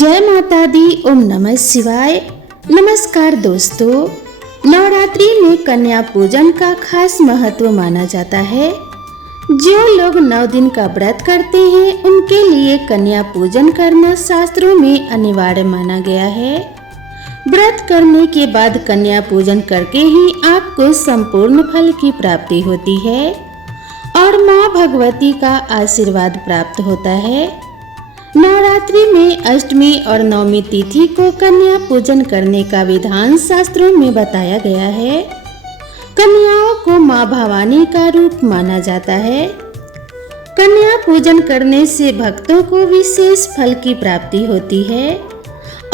जय माता दी। ओम नमः शिवाय। नमस्कार दोस्तों, नवरात्रि में कन्या पूजन का खास महत्व माना जाता है। जो लोग 9 दिन का व्रत करते हैं उनके लिए कन्या पूजन करना शास्त्रों में अनिवार्य माना गया है। व्रत करने के बाद कन्या पूजन करके ही आपको संपूर्ण फल की प्राप्ति होती है और माँ भगवती का आशीर्वाद प्राप्त होता है। नवरात्रि में अष्टमी और नवमी तिथि को कन्या पूजन करने का विधान शास्त्रों में बताया गया है। कन्याओं को माँ भवानी का रूप माना जाता है। कन्या पूजन करने से भक्तों को विशेष फल की प्राप्ति होती है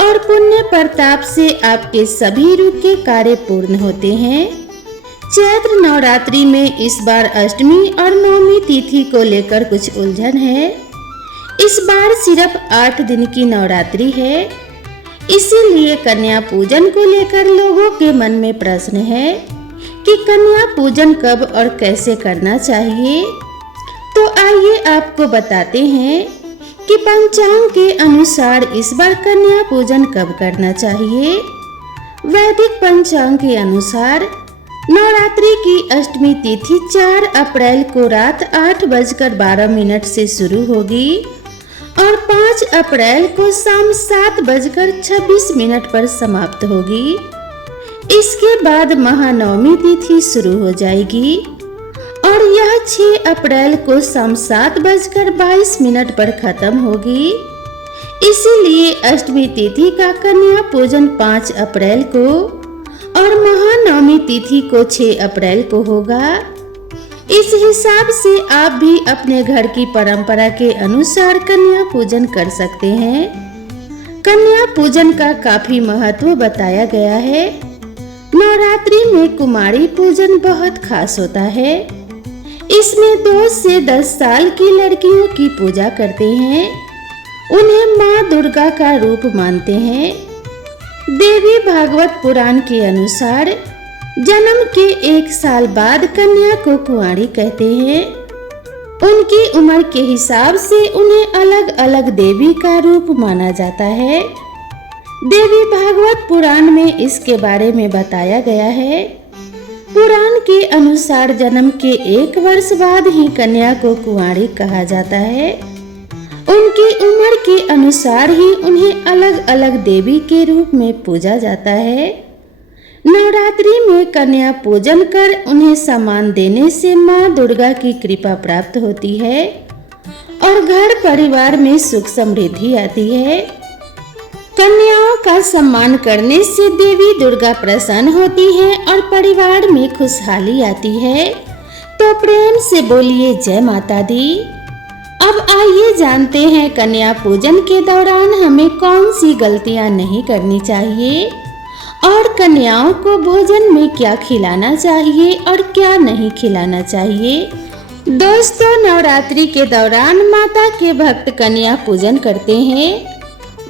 और पुण्य प्रताप से आपके सभी रुके कार्य पूर्ण होते हैं। चैत्र नवरात्रि में इस बार अष्टमी और नवमी तिथि को लेकर कुछ उलझन है। इस बार सिर्फ 8 दिन की नवरात्रि है, इसीलिए कन्या पूजन को लेकर लोगों के मन में प्रश्न है कि कन्या पूजन कब और कैसे करना चाहिए। तो आइए आपको बताते हैं कि पंचांग के अनुसार इस बार कन्या पूजन कब करना चाहिए। वैदिक पंचांग के अनुसार नवरात्रि की अष्टमी तिथि 4 अप्रैल को रात 8:12 से शुरू होगी और 5 अप्रैल को शाम 7:26 पर समाप्त होगी। इसके बाद महानवमी तिथि शुरू हो जाएगी और यह 6 अप्रैल को शाम 7:22 पर खत्म होगी। इसीलिए अष्टमी तिथि का कन्या पूजन 5 अप्रैल को और महानवमी तिथि को 6 अप्रैल को होगा। इस हिसाब से आप भी अपने घर की परंपरा के अनुसार कन्या पूजन कर सकते हैं। कन्या पूजन का काफी महत्व बताया गया है। नवरात्रि में कुमारी पूजन बहुत खास होता है। इसमें 2 से 10 साल की लड़कियों की पूजा करते हैं। उन्हें माँ दुर्गा का रूप मानते हैं। देवी भागवत पुराण के अनुसार जन्म के 1 साल बाद कन्या को कुंवारी कहते हैं। उनकी उम्र के हिसाब से उन्हें अलग अलग देवी का रूप माना जाता है। देवी भागवत पुराण में इसके बारे में बताया गया है। पुराण के अनुसार जन्म के 1 वर्ष बाद ही कन्या को कुंवारी कहा जाता है। उनकी उम्र के अनुसार ही उन्हें अलग अलग देवी के रूप में पूजा जाता है। नवरात्रि में कन्या पूजन कर उन्हें सम्मान देने से माँ दुर्गा की कृपा प्राप्त होती है और घर परिवार में सुख समृद्धि आती है। कन्याओं का सम्मान करने से देवी दुर्गा प्रसन्न होती है और परिवार में खुशहाली आती है। तो प्रेम से बोलिए जय माता दी। अब आइए जानते हैं कन्या पूजन के दौरान हमें कौन सी गलतियां नहीं करनी चाहिए और कन्याओं को भोजन में क्या खिलाना चाहिए और क्या नहीं खिलाना चाहिए। दोस्तों, नवरात्रि के दौरान माता के भक्त कन्या पूजन करते हैं।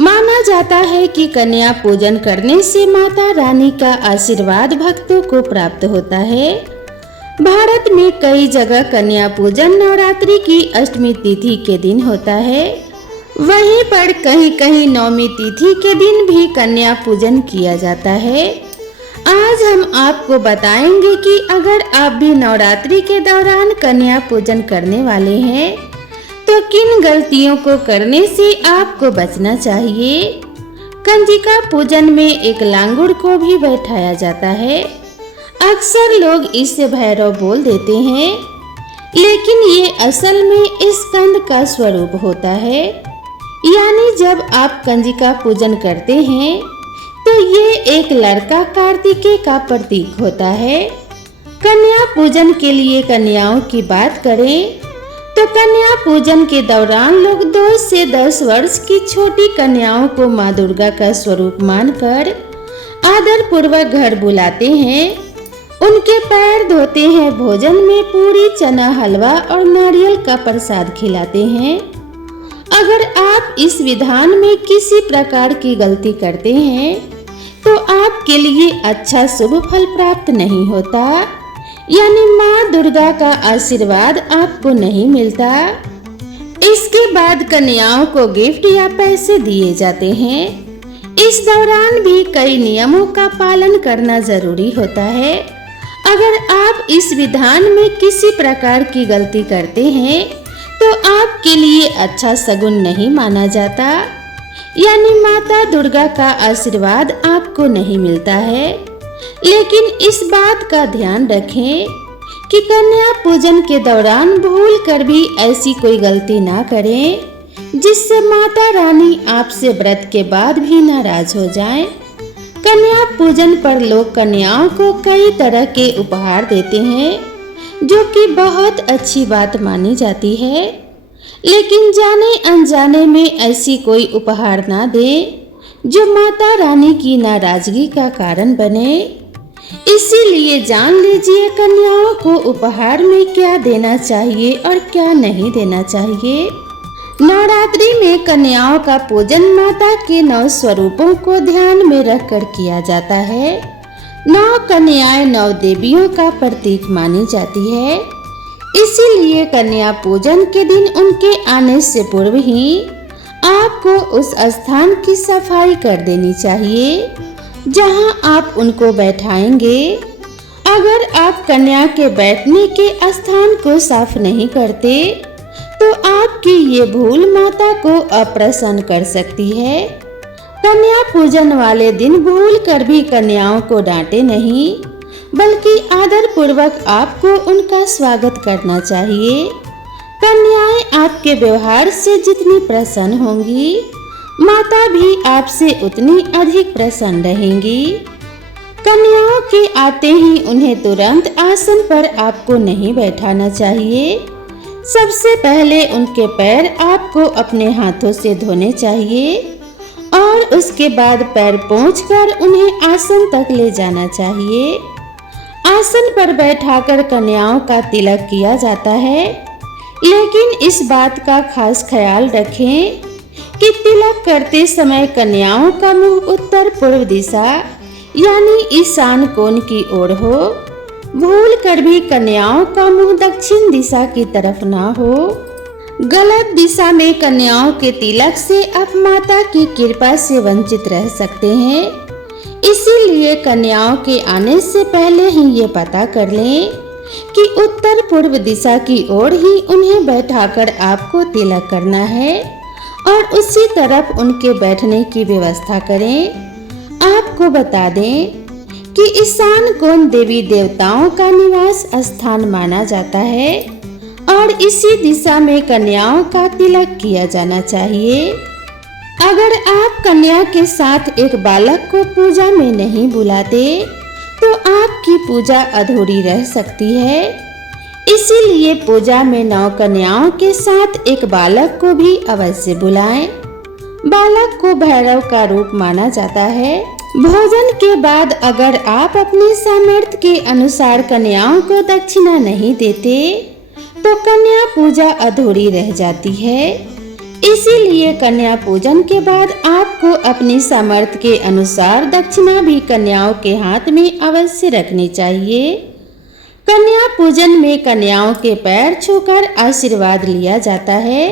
माना जाता है कि कन्या पूजन करने से माता रानी का आशीर्वाद भक्तों को प्राप्त होता है। भारत में कई जगह कन्या पूजन नवरात्रि की अष्टमी तिथि के दिन होता है। वहीं पर कहीं कहीं नवमी तिथि के दिन भी कन्या पूजन किया जाता है। आज हम आपको बताएंगे कि अगर आप भी नवरात्रि के दौरान कन्या पूजन करने वाले हैं तो किन गलतियों को करने से आपको बचना चाहिए। कंजिका पूजन में एक लांगुर को भी बैठाया जाता है। अक्सर लोग इसे भैरव बोल देते हैं, लेकिन ये असल में स्कंद का स्वरूप होता है। यानी जब आप कंजिका पूजन करते हैं तो ये एक लड़का कार्तिकेय का प्रतीक होता है। कन्या पूजन के लिए कन्याओं की बात करें तो कन्या पूजन के दौरान लोग 2 से 10 वर्ष की छोटी कन्याओं को माँ दुर्गा का स्वरूप मानकर आदर पूर्वक घर बुलाते हैं। उनके पैर धोते हैं, भोजन में पूरी, चना, हलवा और नारियल का प्रसाद खिलाते हैं। अगर आप इस विधान में किसी प्रकार की गलती करते हैं तो आपके लिए अच्छा शुभ फल प्राप्त नहीं होता, यानी माँ दुर्गा का आशीर्वाद आपको नहीं मिलता। इसके बाद कन्याओं को गिफ्ट या पैसे दिए जाते हैं। इस दौरान भी कई नियमों का पालन करना जरूरी होता है। अगर आप इस विधान में किसी प्रकार की गलती करते हैं तो आपके लिए अच्छा शगुन नहीं माना जाता, यानी माता दुर्गा का आशीर्वाद आपको नहीं मिलता है। लेकिन इस बात का ध्यान रखें कि कन्या पूजन के दौरान भूल कर भी ऐसी कोई गलती ना करें जिससे माता रानी आपसे व्रत के बाद भी नाराज हो जाएं। कन्या पूजन पर लोग कन्याओं को कई तरह के उपहार देते हैं, जो कि बहुत अच्छी बात मानी जाती है। लेकिन जाने अनजाने में ऐसी कोई उपहार ना दें जो माता रानी की नाराजगी का कारण बने। इसीलिए जान लीजिए कन्याओं को उपहार में क्या देना चाहिए और क्या नहीं देना चाहिए। नवरात्रि में कन्याओं का पूजन माता के 9 स्वरूपों को ध्यान में रखकर किया जाता है। 9 कन्याएं 9 देवियों का प्रतीक मानी जाती है। इसीलिए कन्या पूजन के दिन उनके आने से पूर्व ही आपको उस स्थान की सफाई कर देनी चाहिए जहां आप उनको बैठाएंगे। अगर आप कन्या के बैठने के स्थान को साफ नहीं करते तो आपकी ये भूल माता को अप्रसन्न कर सकती है। कन्या पूजन वाले दिन भूल कर भी कन्याओं को डांटे नहीं, बल्कि आदर पूर्वक आपको उनका स्वागत करना चाहिए। कन्याएं आपके व्यवहार से जितनी प्रसन्न होंगी, माता भी आपसे उतनी अधिक प्रसन्न रहेंगी। कन्याओं के आते ही उन्हें तुरंत आसन पर आपको नहीं बैठाना चाहिए। सबसे पहले उनके पैर आपको अपने हाथों से धोने चाहिए और उसके बाद पैर पोंछकर उन्हें आसन तक ले जाना चाहिए। आसन पर बैठाकर कन्याओं का तिलक किया जाता है, लेकिन इस बात का खास ख्याल रखें कि तिलक करते समय कन्याओं का मुंह उत्तर पूर्व दिशा यानी ईशान कोण की ओर हो। भूल कर भी कन्याओं का मुंह दक्षिण दिशा की तरफ ना हो। गलत दिशा में कन्याओं के तिलक से आप माता की कृपा से वंचित रह सकते हैं। इसीलिए कन्याओं के आने से पहले ही ये पता कर लें कि उत्तर पूर्व दिशा की ओर ही उन्हें बैठाकर आपको तिलक करना है और उसी तरफ उनके बैठने की व्यवस्था करें। आपको बता दें कि ईशान कोण देवी देवताओं का निवास स्थान माना जाता है और इसी दिशा में कन्याओं का तिलक किया जाना चाहिए। अगर आप कन्या के साथ एक बालक को पूजा में नहीं बुलाते तो आपकी पूजा अधूरी रह सकती है। इसीलिए पूजा में 9 कन्याओं के साथ एक बालक को भी अवश्य बुलाएं। बालक को भैरव का रूप माना जाता है। भोजन के बाद अगर आप अपने सामर्थ्य के अनुसार कन्याओं को दक्षिणा नहीं देते तो कन्या पूजा अधूरी रह जाती है। इसीलिए कन्या पूजन के बाद आपको अपनी सामर्थ्य के अनुसार दक्षिणा भी कन्याओं के हाथ में अवश्य रखनी चाहिए। कन्या पूजन में कन्याओं के पैर छूकर आशीर्वाद लिया जाता है।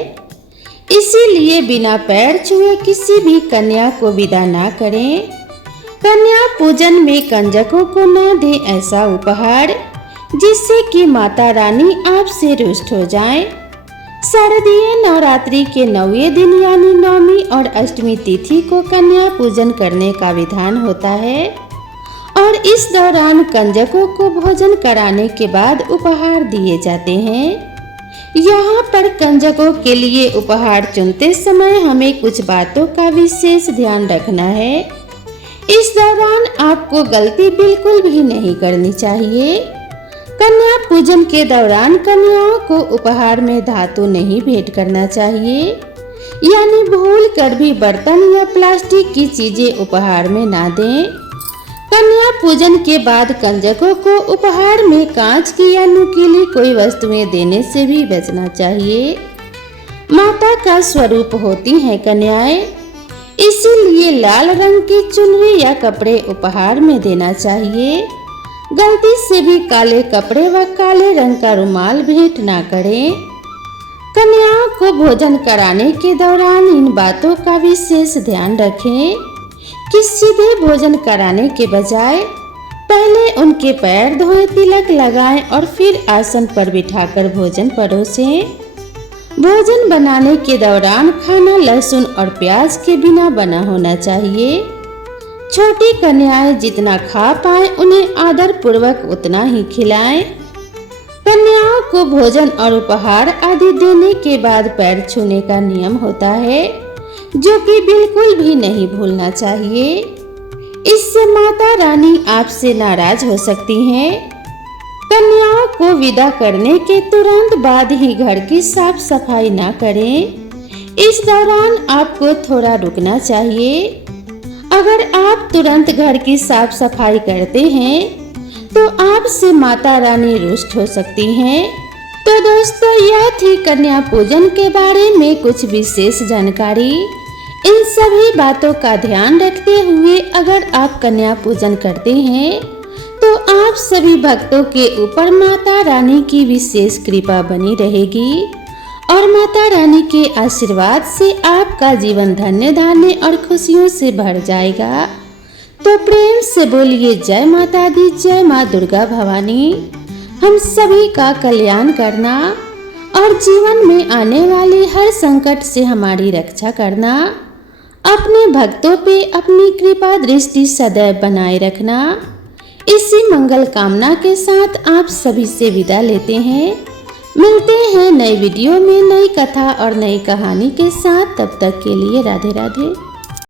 इसीलिए बिना पैर छुए किसी भी कन्या को विदा ना करें। कन्या पूजन में कंजकों को न दें ऐसा उपहार जिससे कि माता रानी आपसे रुष्ट हो जाएं। शारदीय नवरात्रि के 9वें दिन यानी नवमी और अष्टमी तिथि को कन्या पूजन करने का विधान होता है और इस दौरान कंजकों को भोजन कराने के बाद उपहार दिए जाते हैं। यहाँ पर कंजकों के लिए उपहार चुनते समय हमें कुछ बातों का विशेष ध्यान रखना है। इस दौरान आपको गलती बिल्कुल भी नहीं करनी चाहिए। कन्या पूजन के दौरान कन्याओं को उपहार में धातु नहीं भेंट करना चाहिए, यानी भूल कर भी बर्तन या प्लास्टिक की चीजें उपहार में ना दें। कन्या पूजन के बाद कंजकों को उपहार में कांच की या नुकीली कोई वस्तुएं देने से भी बचना चाहिए। माता का स्वरूप होती हैं कन्याएं, इसीलिए लाल रंग की चुनरी या कपड़े उपहार में देना चाहिए। गलती से भी काले कपड़े व काले रंग का रुमाल भेंट ना करें। कन्याओं को भोजन कराने के दौरान इन बातों का विशेष ध्यान रखें कि सीधे भोजन कराने के बजाय पहले उनके पैर धोएं, तिलक लगाएं और फिर आसन पर बिठाकर भोजन परोसें। भोजन बनाने के दौरान खाना लहसुन और प्याज के बिना बना होना चाहिए। छोटी कन्याएं जितना खा पाए उन्हें आदर पूर्वक उतना ही खिलाएं। कन्याओं को भोजन और उपहार आदि देने के बाद पैर छूने का नियम होता है, जो कि बिल्कुल भी नहीं भूलना चाहिए। इससे माता रानी आपसे नाराज हो सकती हैं। कन्याओं को विदा करने के तुरंत बाद ही घर की साफ सफाई ना करें। इस दौरान आपको थोड़ा रुकना चाहिए। अगर आप तुरंत घर की साफ सफाई करते हैं तो आपसे माता रानी रुष्ट हो सकती हैं। तो दोस्तों, यह थी कन्या पूजन के बारे में कुछ विशेष जानकारी। इन सभी बातों का ध्यान रखते हुए अगर आप कन्या पूजन करते हैं तो आप सभी भक्तों के ऊपर माता रानी की विशेष कृपा बनी रहेगी और माता रानी के आशीर्वाद से आपका जीवन धन्य धान्य और खुशियों से भर जाएगा। तो प्रेम से बोलिए जय माता दी, जय माँ दुर्गा भवानी। हम सभी का कल्याण करना और जीवन में आने वाले हर संकट से हमारी रक्षा करना। अपने भक्तों पे अपनी कृपा दृष्टि सदैव बनाए रखना। इसी मंगल कामना के साथ आप सभी से विदा लेते हैं। मिलते हैं नए वीडियो में नई कथा और नई कहानी के साथ। तब तक के लिए राधे राधे।